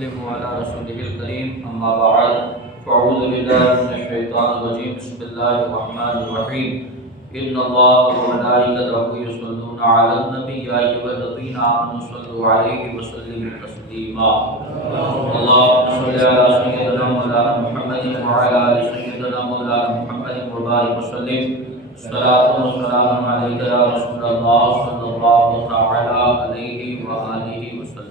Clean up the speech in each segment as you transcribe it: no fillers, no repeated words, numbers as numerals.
وسلم على رسوله الكريم أما بعد فأعوذ بالله من الشيطان الرجيم بسم الله الرحمن الرحيم إن الله وملائكته يصلون على النبي يا أيها الذين آمنوا صلوا عليه وسلموا تسليما اللهم صل على سيدنا مولانا محمد وعلى آل سيدنا مولانا محمد وبارك وسلم صلاة والسلام عليك يا رسول الله صلى الله تعالى عليه وآله وسلم۔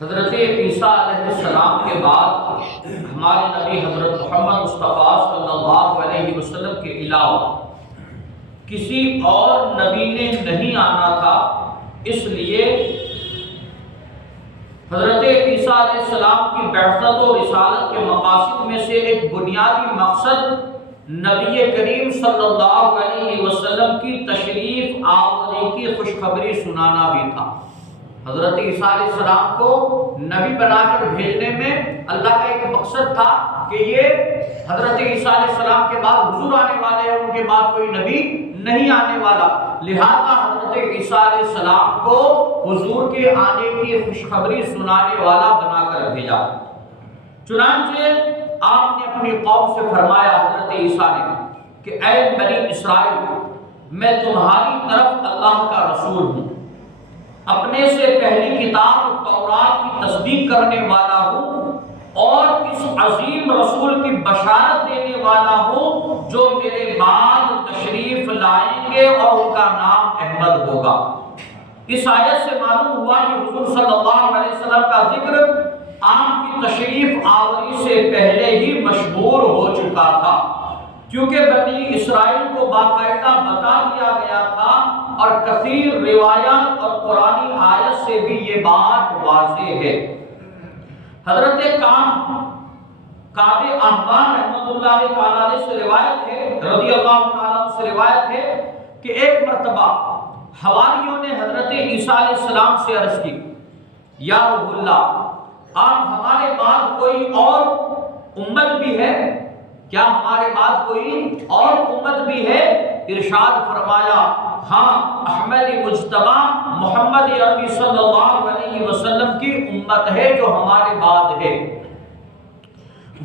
حضرت عیسیٰ علیہ السلام کے بعد ہمارے نبی حضرت محمد مصطفیٰ صلی اللہ علیہ وسلم کے علاوہ کسی اور نبی نے نہیں آنا تھا، اس لیے حضرت عیسیٰ علیہ السلام کی بعثت و رسالت کے مقاصد میں سے ایک بنیادی مقصد نبی کریم صلی اللہ علیہ وسلم کی تشریف آوری کی خوشخبری سنانا بھی تھا۔ حضرت عیسیٰ علیہ السلام کو نبی بنا کر بھیجنے میں اللہ کا ایک مقصد تھا کہ یہ حضرت عیسیٰ علیہ السلام کے بعد حضور آنے والے ہیں، ان کے بعد کوئی نبی نہیں آنے والا، لہذا حضرت عیسیٰ علیہ السلام کو حضور کے آنے کی خوشخبری سنانے والا بنا کر بھیجا۔ چنانچہ آپ نے اپنی قوم سے فرمایا، حضرت عیسیٰ نے، کہ اے بنی اسرائیل، میں تمہاری طرف اللہ کا رسول ہوں، اپنے سے پہلی کتاب تورات کی تصدیق کرنے والا ہوں اور اس عظیم رسول کی بشارت دینے والا ہوں جو میرے بعد تشریف لائیں گے اور ان کا نام احمد ہوگا۔ اس آیت سے معلوم ہوا کہ حضور صلی اللہ علیہ وسلم کا ذکر آپ کی تشریف آوری سے پہلے ہی مشہور ہو چکا تھا، کیونکہ بنی اسرائیل کو باقاعدہ بتا دیا گیا تھا اور کثیر روایات اور قرآنی آیت سے بھی یہ بات واضح ہے۔ حضرت کعب احبار رحمۃ اللہ تعالی سے روایت ہے، رضی اللہ تعالی سے روایت ہے کہ ایک مرتبہ حواریوں نے حضرت عیسیٰ علیہ السلام سے عرض کی، یا روح اللہ، آپ ہمارے بعد کوئی اور امت بھی ہے؟ کیا ہمارے بعد کوئی اور امت بھی ہے؟ ارشاد فرمایا، ہاں، احمد مجتبی محمد عربی صلی اللہ علیہ وسلم کی امت ہے جو ہمارے بعد ہے۔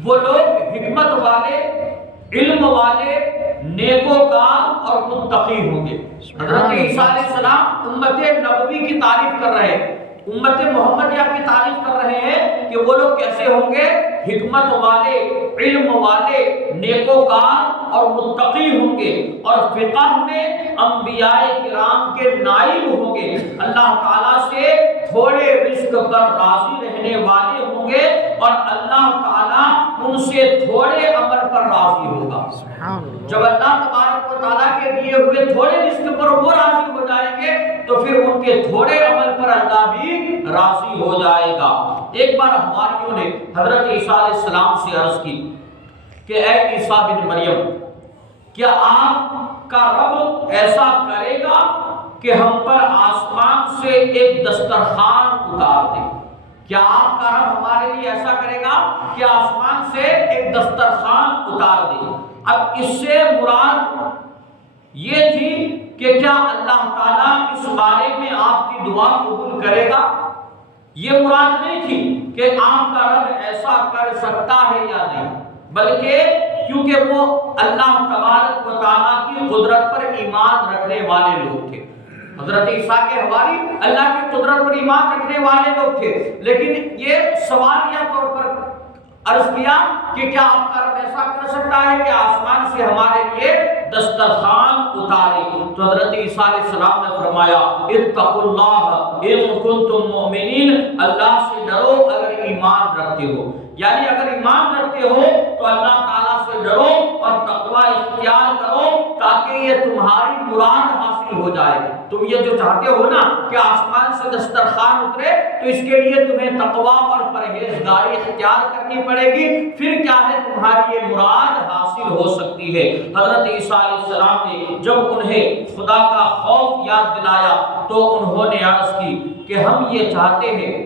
وہ لوگ حکمت والے، علم والے، نیکوکار اور متقی ہوں گے۔ حضرت عیسیٰ علیہ السلام امت نبوی کی تعریف کر رہے ہیں، امت محمدیہ کی تعریف کر رہے ہیں کہ وہ لوگ کیسے ہوں گے؟ حکمت والے، علم والے، نیکوکار اور متقی ہوں گے، اور فقہ میں انبیاء کرام کے نائب ہوں گے، اللہ تعالیٰ سے تھوڑے رزق پر راضی رہنے والے ہوں گے اور اللہ تعالیٰ ان سے تھوڑے عمل پر راضی ہوگا۔ جب اللہ تبارک و تعالیٰ کے دیے ہوئے تھوڑے رزق پر وہ راضی ہو جائیں گے تو پھر ان کے تھوڑے عمل پر اللہ بھی راضی ہو جائے گا۔ ایک بار حواریوں نے حضرت عیسیٰ علیہ السلام سے عرض کی کہ اے عیسیٰ بن مریم، کیا آپ کا رب ایسا کرے گا کہ ہم پر آسمان سے ایک دسترخوان اتار دے؟ کیا آپ کا رب ہمارے لیے ایسا کرے گا کہ آسمان سے ایک دسترخوان اتار دے؟ اب اس سے مراد یہ تھی کہ کیا اللہ تعالیٰ اس بارے میں آپ کی دعا قبول کرے گا؟ یہ مراد نہیں تھی کہ آپ کا رب ایسا کر سکتا ہے یا نہیں، بلکہ کیونکہ وہ اللہ تبارک و تعالیٰ کی قدرت پر ایمان رکھنے والے لوگ تھے۔ حضرت عیسیٰ کے حواری اللہ کی قدرت پر ایمان رکھنے والے لوگ تھے، لیکن یہ سوالیہ طور پر عرض کیا کہ کیا آپ کا رب ایسا کر سکتا ہے کہ آسمان سے ہمارے لیے دسترخوان اتارے؟ تو حضرت عیسیٰ علیہ السلام نے فرمایا، اتقوا اللہ ان کنتم مؤمنین، اللہ سے ڈرو اگر ایمان رکھتے ہو، یعنی اگر ایمان رکھتے ہو تو اللہ تعالیٰ سے ڈرو اور تقوی اختیار کرو تاکہ یہ تمہاری مراد حاصل ہو جائے۔ تم یہ جو چاہتے ہو نا کہ آسمان سے دسترخوان اترے، تو اس کے لیے تمہیں تقوی اور پرہیزگاری اختیار کرنی پڑے گی، پھر کیا ہے تمہاری یہ مراد حاصل ہو سکتی ہے۔ حضرت عیسیٰ علیہ السلام نے جب انہیں خدا کا خوف یاد دلایا تو انہوں نے عرض کی کہ ہم یہ چاہتے ہیں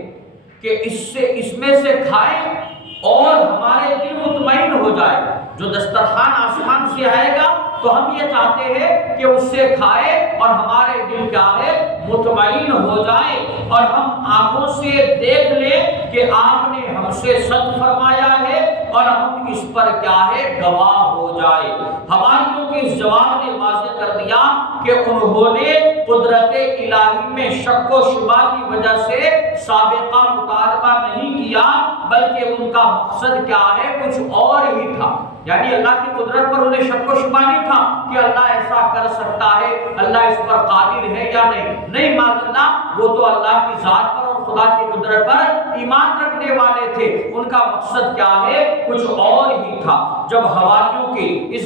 کہ اس میں سے کھائیں اور ہمارے دل مطمئن ہو جائے۔ جو دسترخوان آسمان سے آئے گا تو ہم یہ چاہتے ہیں کہ اس سے کھائے اور ہمارے دل کیا ہے مطمئن ہو جائے اور ہم آنکھوں سے دیکھ لیں کہ آپ نے ہم سے سچ فرمایا ہے اور ہم اس پر کیا ہے گواہ ہو جائے۔ حواریوں کے اس جواب نے واضح کر دیا کہ انہوں نے قدرت الہی میں شک و شبہ کی وجہ سے سابقہ مطالبہ نہیں کیا، بلکہ ان کا مقصد کیا ہے کچھ اور ہی تھا۔ یعنی اللہ کی قدرت پر انہیں شک و شبہ نہیں تھا کہ اللہ ایسا کر سکتا ہے، اللہ اس پر قادر ہے یا نہیں معاذ اللہ، وہ تو اللہ کی ذات پر اور خدا کی قدرت پر ایمان رکھنے والے تھے۔ ان کا مقصد کیا ہے کچھ اور ہی تھا۔ جب حواریوں کے اس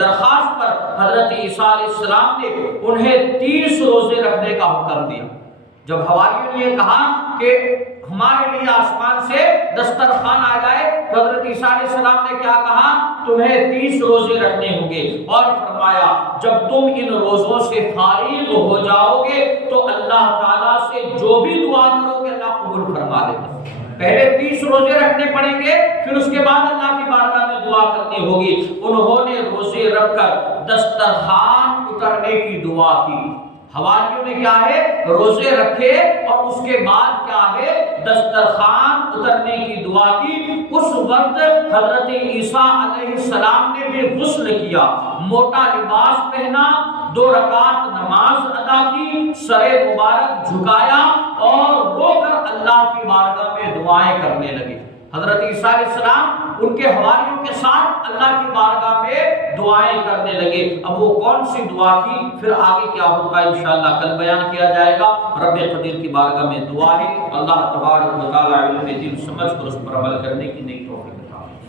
درخواست پر حضرت عیسیٰ علیہ السلام نے انہیں 30 روزے رکھنے کا حکم دیا، جب حواریوں نے یہ کہا کہ ہمارے لیے آسمان سے دسترخوان آ جائے، تو حضرت عیسیٰ علیہ السلام نے کیا کہا؟ تمہیں 30 روزے رکھنے ہوں گے، اور فرمایا جب تم ان روزوں سے فارغ ہو جاؤ گے تو اللہ تعالیٰ سے جو بھی دعا کرو گے اللہ قبول فرما لیتا۔ پہلے 30 روزے رکھنے پڑیں گے، پھر اس کے بعد اللہ کی بارگاہ میں دعا کرنی ہوگی۔ انہوں نے روزے رکھ کر دسترخوان اترنے کی دعا کی۔ حواریوں نے کیا ہے روزے رکھے اور اس کے بعد کیا ہے دسترخوان اترنے کی دعا کی۔ اس وقت حضرت عیسیٰ علیہ السلام نے بھی غسل کیا، موٹا لباس پہنا، 2 رکعت نماز ادا کی، سر مبارک جھکایا اور رو کر اللہ کی بارگاہ میں دعائیں کرنے لگے۔ حضرت عیسیٰ علیہ السلام ان کے حواریوں کے ساتھ اللہ کی بارگاہ میں دعائیں کرنے لگے۔ اب وہ کون سی دعا کی، پھر آگے کیا ہوگا انشاءاللہ کل بیان کیا جائے گا۔ رب قدیر کی بارگاہ میں دعا ہے اللہ تبارک و تعالی علم دین سمجھ کر اس پر عمل کرنے کی نیک توفیق